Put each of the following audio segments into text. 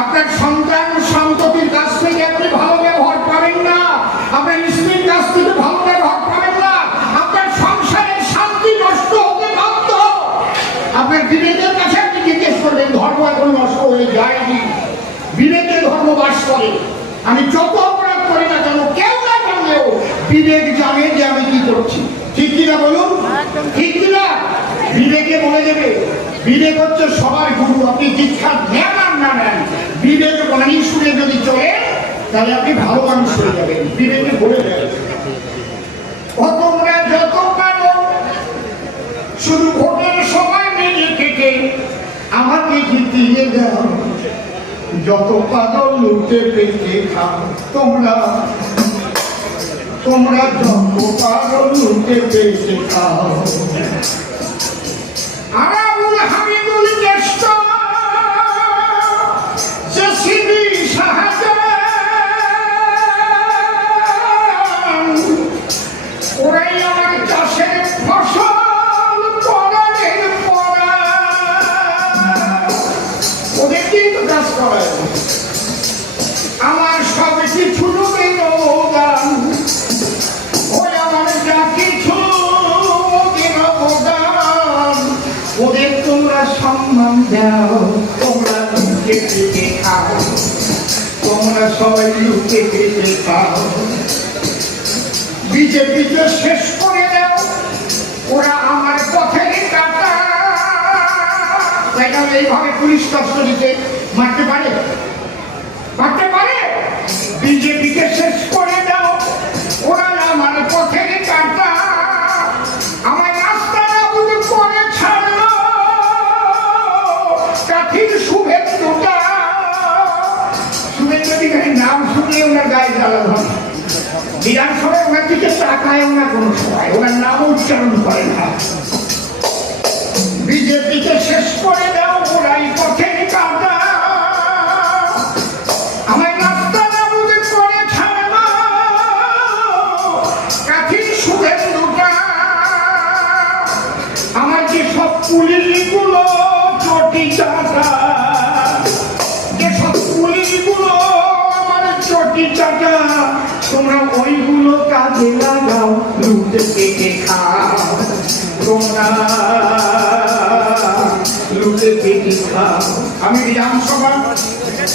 আপনার সন্তান সন্ততির কাছ থেকে আপনি ভালো ব্যবহার পাবেন না, আপনার স্ত্রীর কাছ থেকে ভালো ব্যবহার পাবেন না, আপনার সংসারের শান্তি নষ্ট হতে বাধ্য। আপনার বিবেকের কাছে আপনি জিজ্ঞেস করবেন ধর্ম এখন নষ্ট হয়ে যায়নি, বিবেকের ধর্ম বাস করে। আমি যত অপরাধ করি না কেন, কেউ না জানলেও বিবেক জানে যে আমি কি করছি। ঠিক কিনা বলুন? ঠিক কিনা? বিবেকে বলে দেবে। বিবেক হচ্ছে সবার গুরু। আপনি দীক্ষা নেন আর না নেন, বিবেক বাণী শুনে যদি চলে তাহলে আপনি ভালো মানুষ হয়ে যাবেন। বিবেকে বলে দেবে তোমরা যত পারো শুধু ভোটের সময় মেরে থেকে আমাকে জিতিয়ে দাও, যত পাগল লুটে পেটে খাও। তোমরা যত পাগল লুটে পেটে খাও। আরাবুল হামিদুল জ্যেষ্ঠ জেসিবি শাহজাহান ওরাই আমার চাষের ফসল পরানের পরা। ওদের কিন্তু কাজ করায় আমার সব কিছু লোকের অবদান, ওই আমার যা কিছু ওদের অবদান। ওদের তোমরা সম্মান দাও, তোমরা লুটে পেটে খাও, তোমরা সবাই লুটে পেটে খাও। বিজেপিকে শেষ করে দাও, ওরা আমার পথের কাটা। এইভাবে পুলিশ কাস্টডিতে মারতে পারে? মারতে পারে? বিজেপিকে শেষ করে দাও, ওরা আমার পথের কাটা। আমার রাস্তা বুঝে করে ছাড়লো কাঠির শুভেচ্ছুটা। শুভেচ্ছুটির নাম শুনে ওনার গায়ে জ্বালা ধরে। বিধানসভায় ওনার দিকে তাকায়ও না কোনো সময়, ওনার নাম উচ্চারণ করে না। বিজেপিকে শেষ করে দাও, ওরাই পথের কাটা। আমার রাস্তা বুঝে করে ছাড়লো কাঠির শুভেচ্ছুটা। আমার যে সব পুলিশগুলো চটি চাটা, যেসব পুলিশগুলো আমার চটি চাটা, তোমরা ওইগুলো কাজে লাগাও, লুটে পেটে খাও। তোমরা লুটে পেটে খাও। আমি বিধানসভা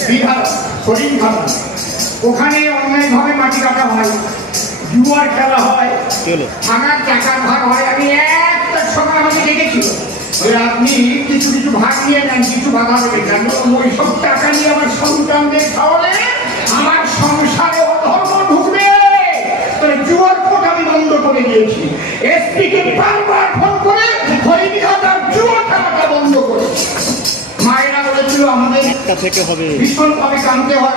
বিহার হরিণঘাট, ওখানে অন্যায়ভাবে মাটি কাটা হয়, জুয়ার খেলা হয়, থানার টাকার ভাগ হয়। আমি একটা সময় আমাকে দেখেছিল আপনি কিছু কিছু ভাগ নিয়ে নেন, কিছু ভাগা হবে কেন? ওই সব টাকা নিয়ে আমার সন্তানদের খাওয়ালে আমার সংসারে অধর্ম ঢুকবে। জুয়ার কোট আমি বন্ধ করে দিয়েছি। এসপিকে বারবার ফোন করে হরিণঘাট আর জুয়া খেলাটা বন্ধ করেছি। মায়েরা বলেছিল আমাদের ভীষণ ভাবে কানতে হয়।